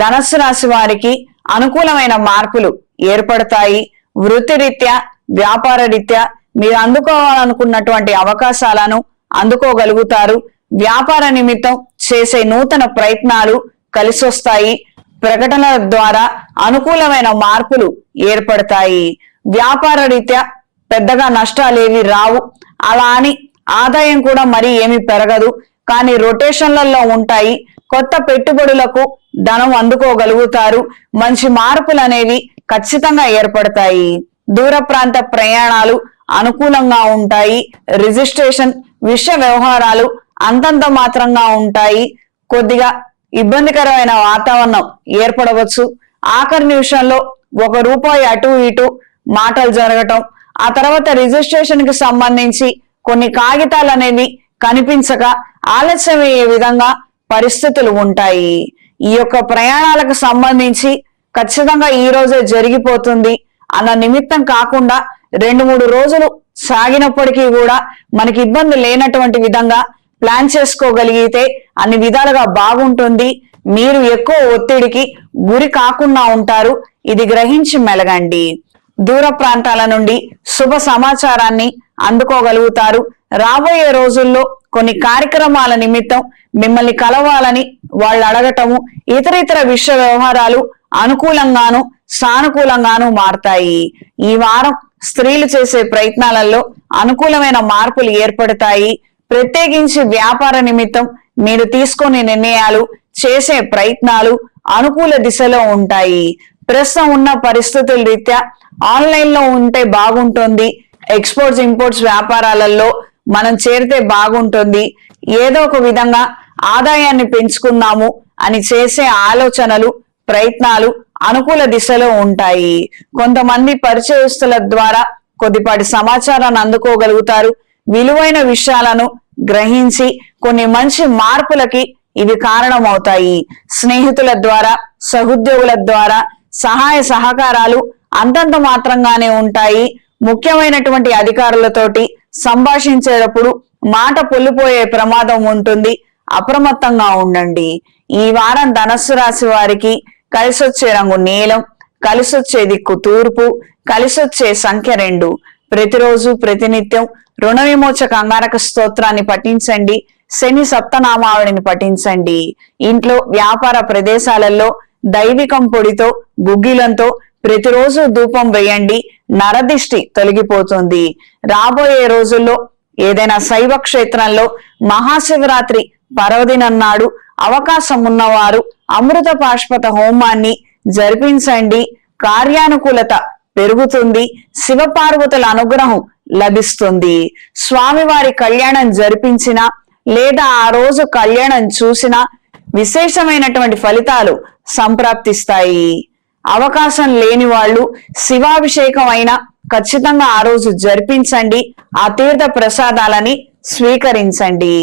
ధనస్సు రాశి వారికి అనుకూలమైన మార్పులు ఏర్పడతాయి. వృత్తిరీత్యా, వ్యాపార రీత్యా మీరు అందుకోవాలనుకున్నటువంటి అవకాశాలను అందుకోగలుగుతారు. వ్యాపార నిమిత్తం చేసే నూతన ప్రయత్నాలు కలిసొస్తాయి. ప్రకటనల ద్వారా అనుకూలమైన మార్పులు ఏర్పడతాయి. వ్యాపార రీత్యా పెద్దగా నష్టాలేవి రావు. అలా అని ఆదాయం కూడా మరి ఏమి పెరగదు, కానీ రొటేషన్లలో ఉంటాయి. కొత్త పెట్టుబడులకు ధనం అందుకోగలుగుతారు. మంచి మార్పులు అనేవి ఖచ్చితంగా ఏర్పడతాయి. దూర ప్రాంత ప్రయాణాలు అనుకూలంగా ఉంటాయి. రిజిస్ట్రేషన్ విషయ వ్యవహారాలు అంతంత మాత్రంగా ఉంటాయి. కొద్దిగా ఇబ్బందికరమైన వాతావరణం ఏర్పడవచ్చు. ఆఖరి నిమిషంలో ₹1 అటు ఇటు మాటలు జరగటం, ఆ తర్వాత రిజిస్ట్రేషన్ కి సంబంధించి కొన్ని కాగితాలు అనేవి కనిపించక ఆలస్యమయ్యే విధంగా పరిస్థితులు ఉంటాయి. ఈ యొక్క ప్రయాణాలకు సంబంధించి ఖచ్చితంగా ఈ రోజే జరిగిపోతుంది అన్న నిమిత్తం కాకుండా 2-3 రోజులు సాగినప్పటికీ కూడా మనకి ఇబ్బంది లేనటువంటి విధంగా ప్లాన్ చేసుకోగలిగితే అన్ని విధాలుగా బాగుంటుంది. మీరు ఎక్కువ ఒత్తిడికి గురి కాకుండా ఉంటారు. ఇది గ్రహించి మెలగండి. దూర ప్రాంతాల నుండి శుభ సమాచారాన్ని అందుకోగలుగుతారు. రాబోయే రోజుల్లో కొన్ని కార్యక్రమాల నిమిత్తం మిమ్మల్ని కలవాలని వాళ్ళు అడగటము, ఇతర విషయ వ్యవహారాలు అనుకూలంగాను సానుకూలంగాను మారతాయి. ఈ వారం స్త్రీలు చేసే ప్రయత్నాలలో అనుకూలమైన మార్పులు ఏర్పడతాయి. ప్రత్యేకించి వ్యాపార నిమిత్తం మీరు తీసుకునే నిర్ణయాలు, చేసే ప్రయత్నాలు అనుకూల దిశలో ఉంటాయి. ప్రస్తుతం ఉన్న పరిస్థితుల రీత్యా ఆన్లైన్ లో ఉంటే బాగుంటుంది. ఎక్స్పోర్ట్స్ ఇంపోర్ట్స్ వ్యాపారాలలో మనం చేరితే బాగుంటుంది. ఏదో ఒక విధంగా ఆదాయాన్ని పెంచుకుందాము అని చేసే ఆలోచనలు, ప్రయత్నాలు అనుకూల దిశలో ఉంటాయి. కొంతమంది పరిచయస్తుల ద్వారా కొద్దిపాటి సమాచారాన్ని అందుకోగలుగుతారు. విలువైన విషయాలను గ్రహించి కొన్ని మంచి మార్పులకి ఇవి కారణమవుతాయి. స్నేహితుల ద్వారా, సహోద్యోగుల ద్వారా సహాయ సహకారాలు అంతంత మాత్రంగానే ఉంటాయి. ముఖ్యమైనటువంటి అధికారులతోటి సంభాషించేటప్పుడు మాట పొల్లిపోయే ప్రమాదం ఉంటుంది. అప్రమత్తంగా ఉండండి. ఈ వారం ధనస్సు రాశి వారికి కలిసొచ్చే రంగు నీలం, కలిసొచ్చే దిక్కు తూర్పు, కలిసొచ్చే సంఖ్య 2. ప్రతిరోజు ప్రతినిత్యం రుణ విమోచక అంగారక స్తోత్రాన్ని పఠించండి. శని సప్తనామావళిని పఠించండి. ఇంట్లో, వ్యాపార ప్రదేశాలలో దైవికం పొడితో, గుగ్గిలంతో ప్రతిరోజు ధూపం వేయండి. నరదిష్టి తొలగిపోతుంది. రాబోయే రోజుల్లో ఏదైనా శైవ క్షేత్రంలో మహాశివరాత్రి పర్వదినం నాడు అవకాశం ఉన్నవారు అమృత పాష్పత హోమాన్ని జరిపించండి. కార్యానుకూలత పెరుగుతుంది. శివపార్వతుల అనుగ్రహం లభిస్తుంది. స్వామివారి కళ్యాణం జరిపించిన లేదా ఆ రోజు కళ్యాణం చూసిన విశేషమైనటువంటి ఫలితాలు సంప్రాప్తిస్తాయి. అవకాశం లేని వాళ్ళు శివాభిషేకం అయినా ఖచ్చితంగా ఆ రోజు జరిపించండి. ఆ తీర్థ ప్రసాదాలని స్వీకరించండి.